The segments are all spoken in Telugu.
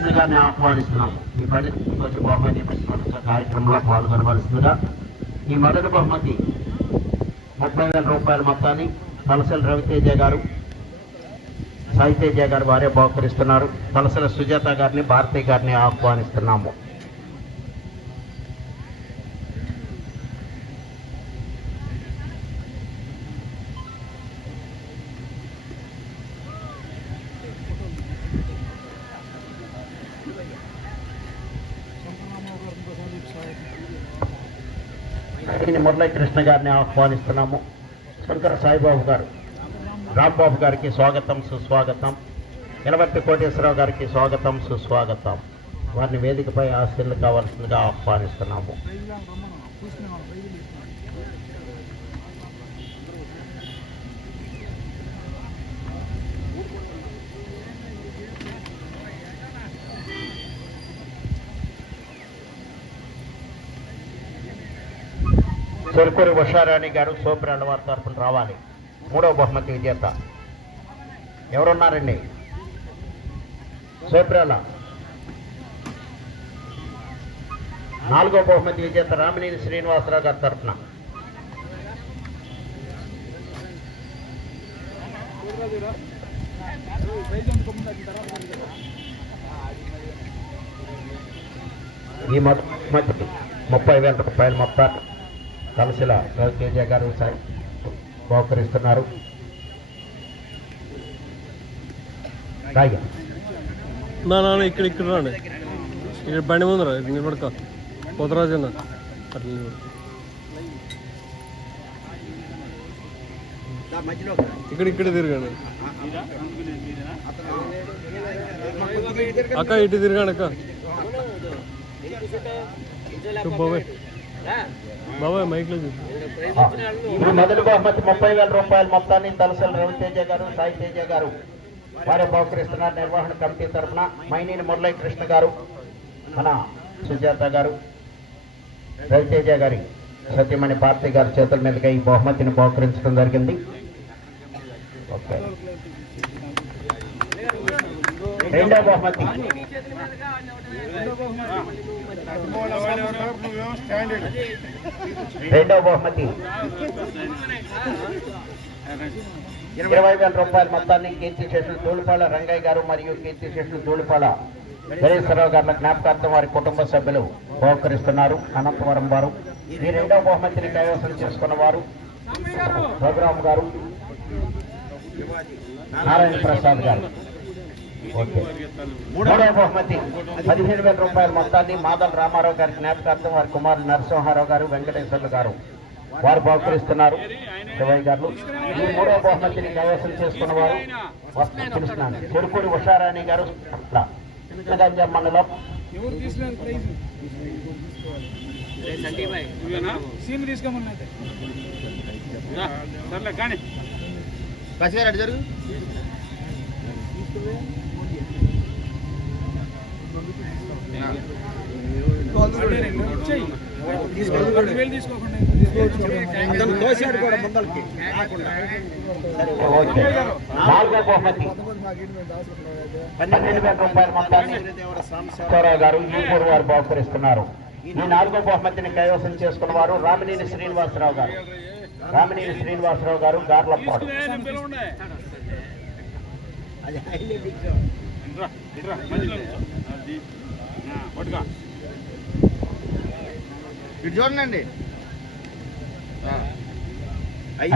మైనేని గారిని ఆహ్వానిస్తున్నాము ఈ పది మొదటి బహుమతి కార్యక్రమంలో పాల్గొనవలసిందిగా ఈ మొదటి బహుమతి ముప్పై వేల రూపాయల మొత్తాన్ని తలసల రవితేజ గారు సాయితేజ గారు వారే బహుకరిస్తున్నారు. తలసల సుజాత గారిని భారతి గారిని ఆహ్వానిస్తున్నాము. దీన్ని కృష్ణ గారిని ఆహ్వానిస్తున్నాము. శంకర సాయిబాబు గారు రాంబాబు గారికి స్వాగతం సుస్వాగతం. ఎలవర్తి కోటేశ్వరరావు గారికి స్వాగతం సుస్వాగతం. వారిని వేదికపై ఆశీర్లు కావాల్సిందిగా ఆహ్వానిస్తున్నాము. చెరుకూరి ఉషారాణి గారు సోపిరాళ్ళ వారి తరఫున రావాలి. మూడవ బహుమతి విజేత. ఎవరున్నారండి? సోపిరాల నాలుగో బహుమతి విజేత రామినేని శ్రీనివాసరావు గారి తరఫున ఈ మొదటి ముప్పై వేల రూపాయలు మొత్తాన్ని తలసిల రవితేజ గారు నా నాన్న ఇక్కడ ఇక్కడ రాండి. ఇక్కడ బండి ముందు రా నిలబడక. పోతరాజు అన్న. అట్లా నిలబడు. ఇక్కడ ఇక్కడ తిరగండి. అక్క ఇటు తిరగండి అక్క. చూపు బాబాయ్ మైక్లో ఇప్పుడు మొదటి బహుమతి ముప్పై వేల రూపాయల మొత్తాన్ని తలసల రవితేజ గారు సాయి తేజ గారు. వారే బహుకరిస్తున్నారు నిర్వహణ కమిటీ తరఫున. మైనేని మురళీ కృష్ణ గారు మన సుజాత గారు రవితేజ గారి సత్యమణి భారతి గారి చేతుల మీదుగా ఈ బహుమతిని బహుకరించడం జరిగింది. ఓకే. రెండో బహుమతి. రెండో బహుమతి ఇరవై వేల రూపాయల మొత్తాన్ని కీర్తిశేషులు శేషులు రంగయ్య గారు మరియు కీర్తిశేషులు శేషులు ధూళిపాల గారి జ్ఞాపకార్థం వారి కుటుంబ సభ్యులు బహుకరిస్తున్నారు. అనంతవరం వారు. ఈ రెండో బహుమతిని కైవసం చేసుకున్న వారు రఘురామ్ గారు. నారాయణ ప్రసాద్ గారు. ఓకే. మూడో బహుమతి. పదిహేను వేల రూపాయల మొత్తాన్ని మాదల్ రామారావు గారి జ్ఞాపకార్థం వారి కుమారులు నరసింహారావు గారు వెంకటేశ్వర్లు గారు వారు బహుకరిస్తున్నారు. ఇరవై గారు ఈ మూడో బహుమతిని కైవసం చేసుకున్న వారు వస్తు తెలుస్తున్నాను చెరుకూరి ఉషారాణి గారు చిన్నగంజం మండలం. తీసుకోమన్నా పన్నెండు వేల రూపాయల మొత్తాన్ని గారు ఈపూర్ వారు బహుకరిస్తున్నారు ఈ నాలుగో బహుమతిని కైవసం చేసుకున్న వారు రామినేని శ్రీనివాసరావు గారు. రామినేని శ్రీనివాసరావు గారు గార్లపాడు ఇటు చూడండి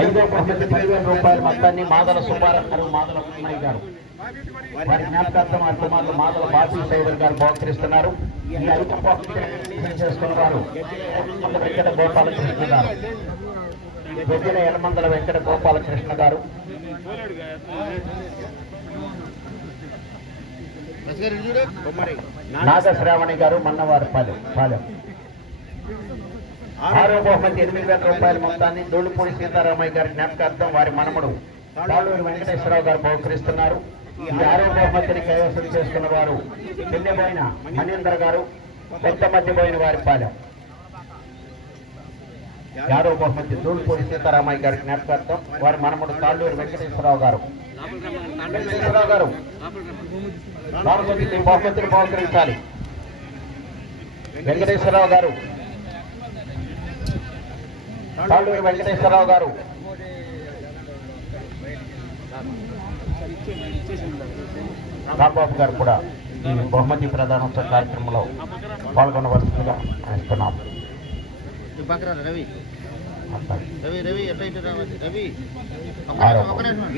ఐదో బహుమతి పది వేల రూపాయల మొత్తాన్ని మాదల సుబ్బారావు గారు మాదల ఉమ్మయ్య గారు. వారి జ్ఞాపకార్థం వారి కుమారులు మాదల బాపీ సైదర్ గారు బహుకరిస్తున్నారు. ఈ ఐదు చేసుకున్న వారు వెంకట గోపాలకృష్ణ గారు. వెంకట ఎలమందల వెంకట గోపాలకృష్ణ గారు. నాగశ్రావణి గారు మన్నవారి పాలెం పాలెం. ఆరో. బహుమతి ఎనిమిది వేల రూపాయల మొత్తాన్ని దూళ్ళపూడి సీతారామయ్య గారి జ్ఞాపకార్థం వారి మనమడు తాళూరు వెంకటేశ్వరరావు గారు బహుకరిస్తున్నారు. ఈ ఆరో బహుమతిని కైవసం చేసుకున్న వారు చెన్నెబోయిన మణీంద్ర గారు కొత్త మధ్యపోయిన వారి పాలెం. ఆరో బహుమతి దూళ్ళపూడి సీతారామయ్య గారి జ్ఞాపకార్థం వారి మనమడు తాళ్ళూరు వెంకటేశ్వరరావు గారు. వెంకటేశ్వరరావు గారు. రామచంద్ర బహుమతిని బహుకరించాలి వెంకటేశ్వరరావు గారు. తాళ్ళూరి వెంకటేశ్వరరావు గారు. రాంబాబు గారు కూడా ఈ బహుమతి ప్రధానోత్సవ కార్యక్రమంలో పాల్గొనవలసిందిగా ఆశిస్తున్నాం. రవి.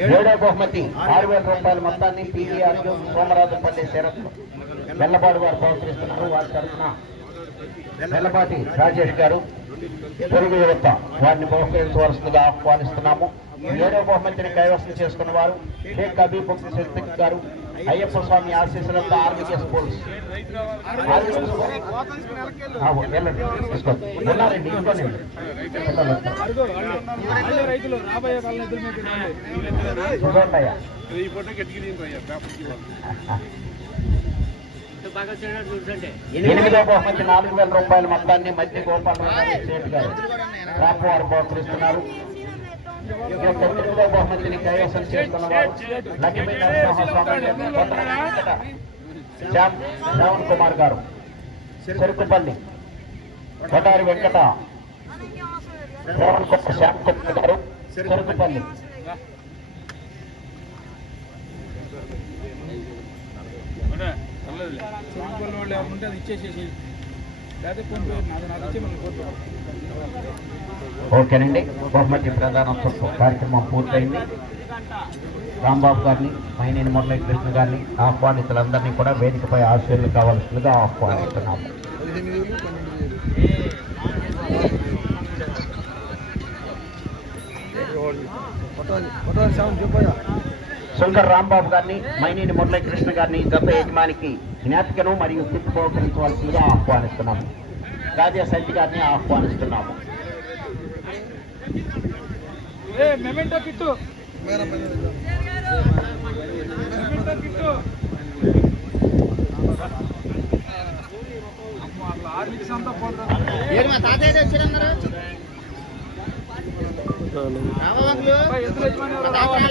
ఏడో బహుమతి ఆరు. వేల రూపాయల మొత్తాన్ని పీవీఆర్ సోమరాజుపల్లి శరత్. వెల్లబాడు వారు సహకరిస్తున్నారు వారి తరఫున. వెల్లబాటి రాజేష్ గారు తెలుగు యువత వారిని బహుకరించవలసిందిగా ఆహ్వానిస్తున్నాము. ఏడో బహుమతిని కైవసం చేసుకున్న వారు షేక్ అబీబ్ సిద్దిక్ గారు అయ్యప్ప స్వామి ఆశీస్సులంతా ఆర్మీకే స్పోర్ట్స్ వెళ్ళండి ఉన్నారండి ఎనిమిదో బహుమతి నాలుగు వేల రూపాయల మొత్తాన్ని మధ్య గోపాలరావు సేట్ గారు. రాపు వారు బహుకరిస్తున్నారు. ఈ యొక్క బహుమతిని కైవసం లక్ష్మీ శ్యామ్ శ్రావణ్ కుమార్ గారు చెరుకుపల్లి కొటారి వెంకట శ్రావణ్ కుమార్ శ్యామ్ కుమార్ గారు. చెరుకుపల్లి చెరుకుపల్లి వాళ్ళు ఎవరు ఉంటే అది ఇచ్చేసేసి ఓకేనండి బహుమతి ప్రధానోత్సవ కార్యక్రమం పూర్తయింది రాంబాబు గారిని మైనేని మురళీ కృష్ణ గారిని ఆహ్వానితులందరినీ కూడా వేదికపై ఆశీర్లు కావాల్సిందిగా ఆహ్వానిస్తున్నాము శంకర్ రాంబాబు గారిని మైనేని మురళీ కృష్ణ గారిని గత యజమానికి జ్ఞాపికను మరియు తిప్పు బహుకరించవలసిందిగా ఆహ్వానిస్తున్నాము. రాజా సజ్జి గారిని ఆహ్వానిస్తున్నాము. తాతయ్య రావాలి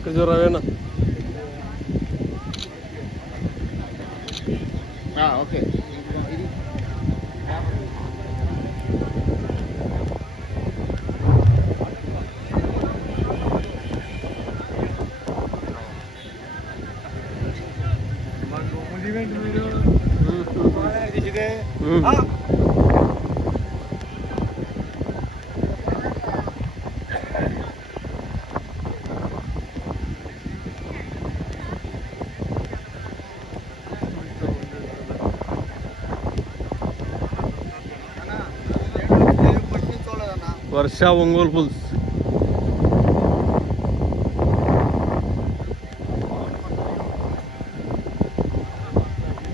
ఇక్కడ చూడు రవేనా ఆ, వర్ష ఒంగోలు పుల్స్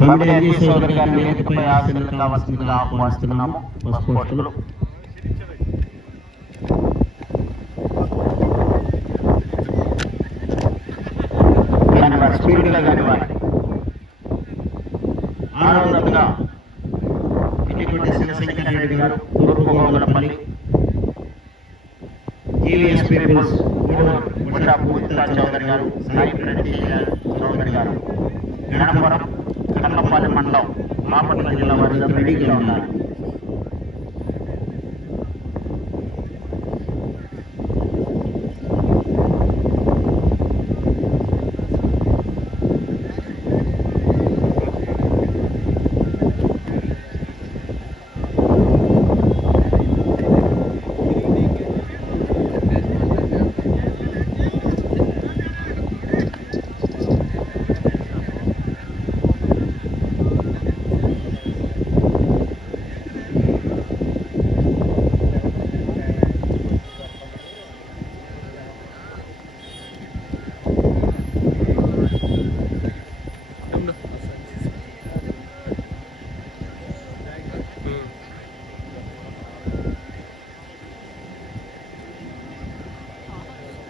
మమ్మల్ని సోదరి గారిని వేదికపై ఆశీర్లు కావాల్సిందిగా ఆహ్వానిస్తున్నాము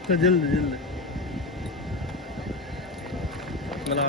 जल्दी जल्दी मिला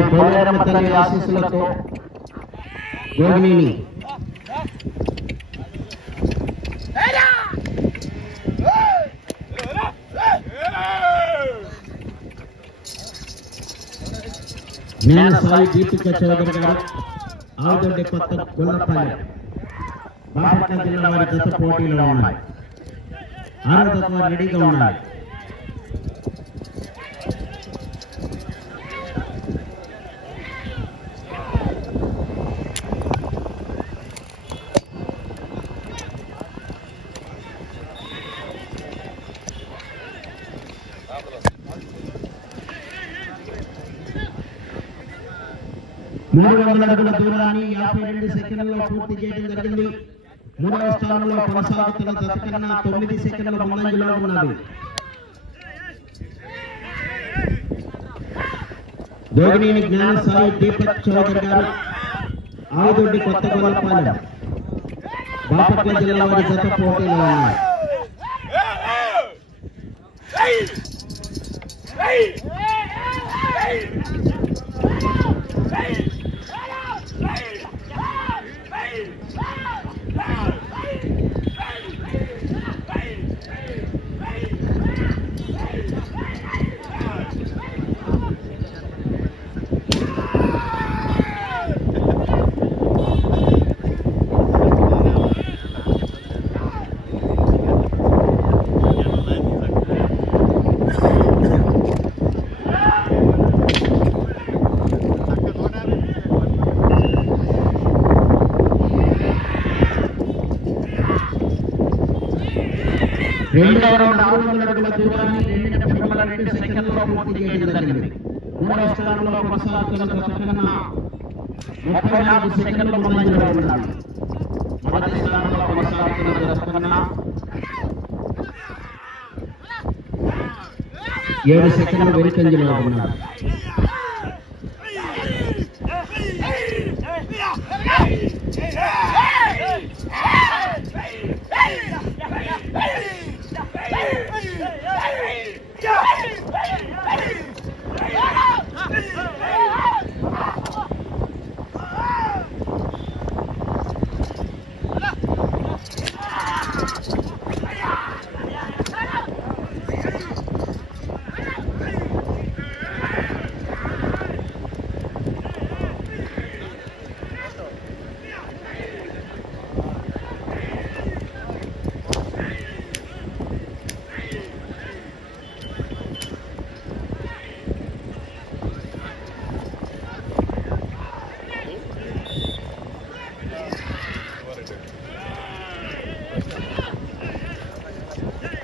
శ్రీ పోలేరమ్మ తల్లి ఆశీస్సులతో యోగిని జ్ఞాన సాయి దీపిక చౌదరి గారు ఆవుదొడ్డి కొత్త బాపట్ల జిల్లా వారి గత పోటీలో ఉన్నాయి ఆరో రెడీగా ఉన్నాయి మూడు వందల అడుగుల దూరాన్ని యాభై రెండు సెకండ్లలో పూర్తి చేయడం జరిగింది. మూడవ స్థానంలో కొనసాగుతున్న జత కన్నా తొమ్మిది సెకండ్ల ముందంజలో ఉన్నది. దోగినేని జ్ఞాన సాయి దీపక్ చౌదరి గారు ఆవుదొడ్డి కొత్త గొల్లపాలెం బాపట్ల జిల్లా వారి జత పోటీలో ఉన్నాయి రెండవ రౌండ్ ఆరు వందల అడుగుల దూరాన్ని రెండు నిమిషముల రెండు సెకండ్లలో పూర్తి చేయడం జరిగింది మూడవ స్థానంలో కొనసాగుతున్న ప్రకటన ముప్పై నాలుగు సెకండ్ల ముందంజలో ఉన్నాడు మొదటి స్థానంలో కొనసాగుతున్న ప్రకటన ఏడు సెకండ్లు వెనుకంజలో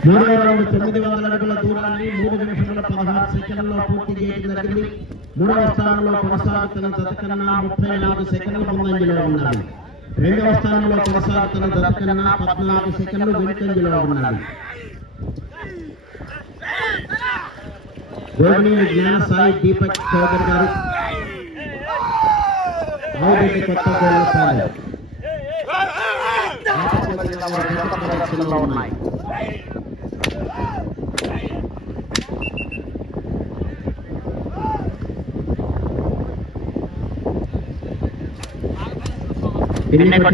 మూడవ రౌండ్ తొమ్మిది వందల అడుగుల దూరాన్ని మూడు నిమిషముల పదహారు సెకండ్లో పూర్తి చేయడం జరిగింది. మూడవ స్థానంలో కొనసాగుతున్న జత ముప్పై నాలుగు సెకండ్ల ముందంజలో ఉన్నది. రెండవ స్థానంలో కొనసాగుతున్న జత పద్నాలుగు సెకండ్లు వెనుకంజలో ఉన్నది. రోగిణి జ్ఞాన సాయి దీపక్ చౌదరి గారు. ఆవుబెట్టి కొత్త గోళ్ళపాలెం బాపట్ల జిల్లా ప్రదర్శనలో ఉన్నాయి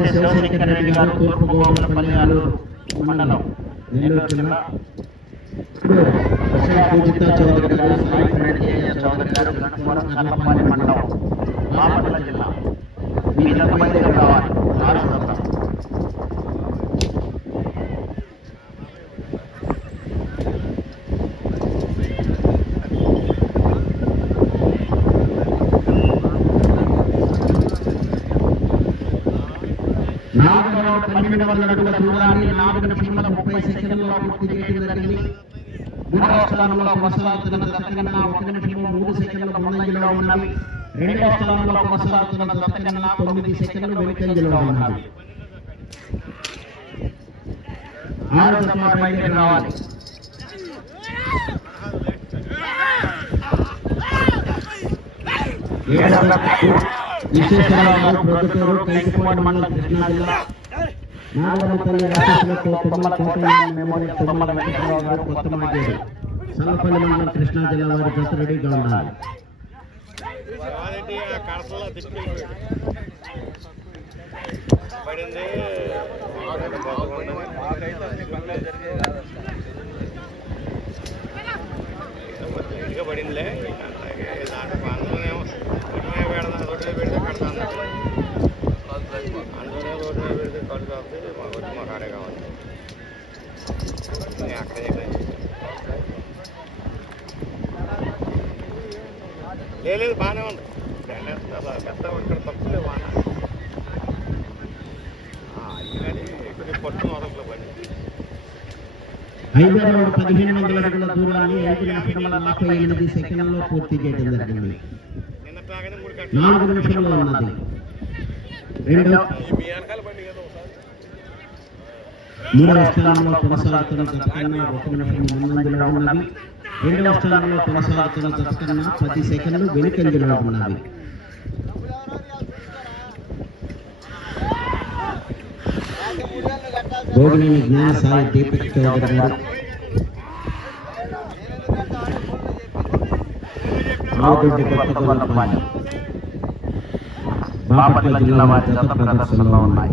శివశంకర్ రెడ్డి గారు తూర్పు అల్లూరు మండలం నెల్లూరు జిల్లా. పూజిత చౌదరి గారు చౌదరి గారు గణపురం మండలం బాపట్ల జిల్లా. మీ జత రావాలి ఆరో జత పన్నెండు వందల అడుగుల దూరాన్ని నాలుగు నిమిషముల ముప్పై సెకండ్లలో పూర్తి చేయడం జరిగింది. మూడవ స్థానంలో కొనసాగుతున్న దత్తకన్న ఒక నిమిషము మూడు సెకండ్ల ముందంజలో ఉన్నవి రెండవ స్థానంలో కొనసాగుతున్న దత్తకన్న తొమ్మిది సెకండ్లు వెనుకంజలో ఉన్నవి ఆరో తత్వ బయలుదేరి రావాలి. ఏడవ విశేషంగా ప్రభుత్వం గారు ప్రొద్దుటూరు మండలం కృష్ణా జిల్లా. నాగవరపల్లి రాక్షసులకు తుమ్మల కోటయ్య మెమోరియల్ తుమ్మల వెంకటరావు గారు కొత్త మాజేడు సల్లపల్లి మండలం కృష్ణా జిల్లా వారి జత రెడీగా ఉన్నారు పడిందిలే. దాంట్లో పెడదాం రోడ్డు మీద పెడితే అందులోనే రోడ్డు మీద పెడితే కడు కాబట్టి మా వచ్చి కావాలి నేను లేదు బాగానే ఉంది పెద్ద ఇక్కడ తప్పులే వాన అది కొద్దిగా పట్టు మొదట్లో పడింది ఐదో రౌండ్ పదిహేను వందల అడుగుల దూరాన్ని ఐదు నిమిషముల నలభై ఎనిమిది సెకండ్లలో పూర్తి చేయడం జరిగింది నాలుగు నిమిషంలో ఉన్నది రెండు మీ వెనకాల బండి కదా ఒకసారి మూడవ స్థానంలో కొనసాగుతున్న దత్తకన్నా ఒక నిమిషం ముందంజలో ఉన్నది. రెండవ స్థానంలో కొనసాగుతున్న దత్తకన్నా పది సెకండ్లు వెనుకంజలో ఉన్నది. భోగినేని జ్ఞాన సాయి దీపక్ చౌదరి గారు. ఆవుగడ్డి కొత్తగొల్లపాలెం బాపట్ల జిల్లా వారి జత ప్రదర్శనలో ఉన్నాయి.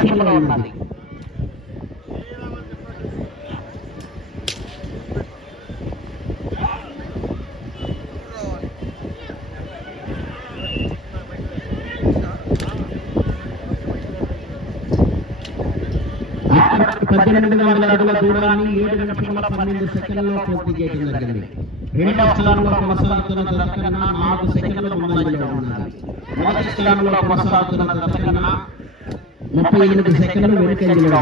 మూడు నిమిషంలో ఉన్నది. పద్దెనిమిది వందల అడుగుల దూరాన్ని ఏడు నిమిషముల పన్నెండు సెకండ్లలో పూర్తి చేయడం జరిగింది. రెండవ స్థానంలో కొనసాగుతున్న దత్తకన్నా నాలుగు సెకండ్ల ముందంజలో ఉన్నది. మొదటి స్థానంలో కొనసాగుతున్న దత్తకన్నా ముప్పై ఎనిమిది సెకండ్లు వెనుకంజలో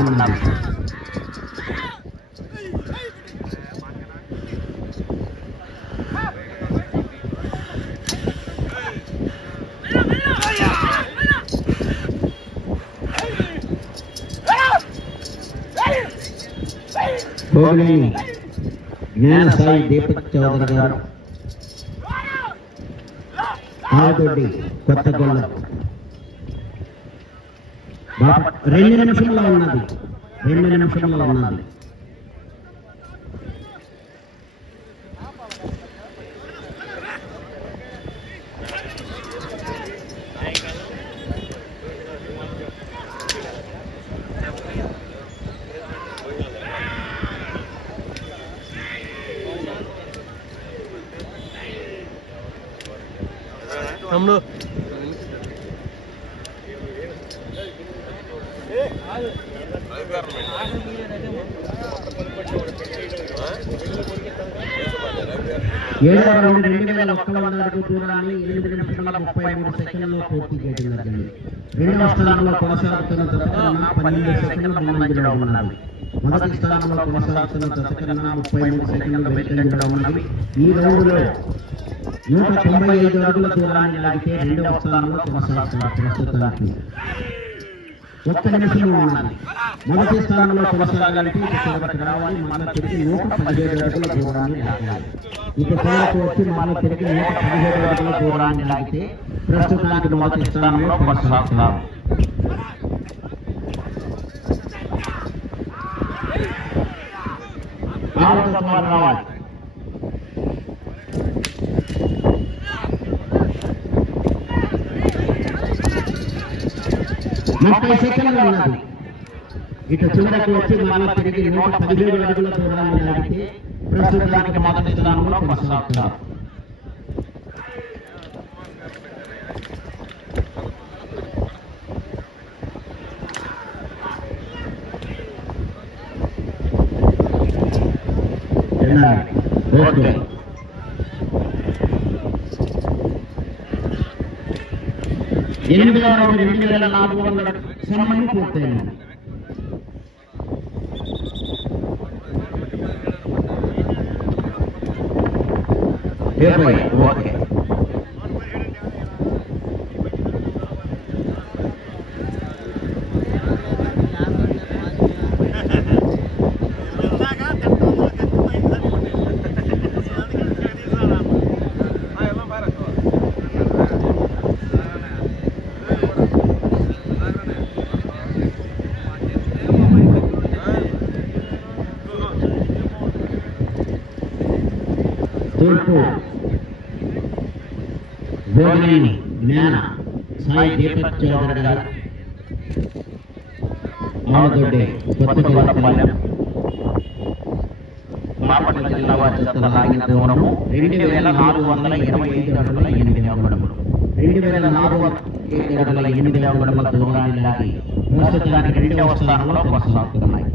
భోగినేని జ్ఞాన సాయి దీపక్ చౌదరి గారు. బాప- రెండు నిమిషంలో ఉన్నది. రెండు నిమిషంలో ఉన్నది. ఏడవ రౌండ్ రెండు వేల ఒక్క వందల అడుగు దూరాన్ని ఎనిమిది నిమిషముల ముప్పై మూడు సెకండ్లలో పూర్తి చేయడం జరిగింది రెండవ స్థానంలో కొనసాగుతున్న దత్తకన్నా పన్నెండు సెకండ్ల ముందంజలో ఉన్నవి మొదటి స్థానంలో కొనసాగుతున్న ముప్పై మూడు సెకండ్ల వెనుకంజలో ఉన్నవి ఈ రౌండ్లో నూట తొంభై ఐదు అడుగుల దూరాన్ని లాగితే రెండవ స్థానంలో కొనసాగుతున్న ప్రస్తుతానికి. ఒక్క నిమిషం మొదటి స్థానంలో కొనసాగాలంటే ఇక చివరికి రావాలి. మన తిరిగి నూట పదిహేడు అడుగుల దూరాన్ని లాగాలి. ఇక చివరకు వచ్చి మన తిరిగి నూట పదిహేడు అడుగుల దూరాన్ని లాగితే ప్రస్తుతానికి మొదటి స్థానంలో కొనసాగుతాం. ఆరవ స్థానం రావాలి. ముప్పై సెకండ్లు ఉన్నది ఇటు చివరకు వచ్చి మరలా తిరిగి నూట పదిహేడు అడుగుల దూరాన్ని ప్రస్తుతానికి మొదటి స్థానంలో కొనసాగుతారు ఓకే ఎనిమిదవ రౌండ్ రెండు వేల నాలుగు వందల సమయం పూర్తయింది ఇరవై ఓకే భోగినేని జ్ఞాన సాయి దీపక్ చౌదరి గారు ఆమదొడ్డి కొత్తగొల్లపాలెం బాపట్ల జిల్లా వారి చెత్త లాగిన దూరము రెండు వేల నాలుగు వందల ఇరవై ఐదు అడుగుల ఎనిమిది అంగుళములు రెండు వేల నాలుగు వందల ఎనిమిది అంగుళముల దూరాన్ని లాగి ప్రస్తుతానికి రెండవ స్థానంలో కొనసాగుతున్నాయి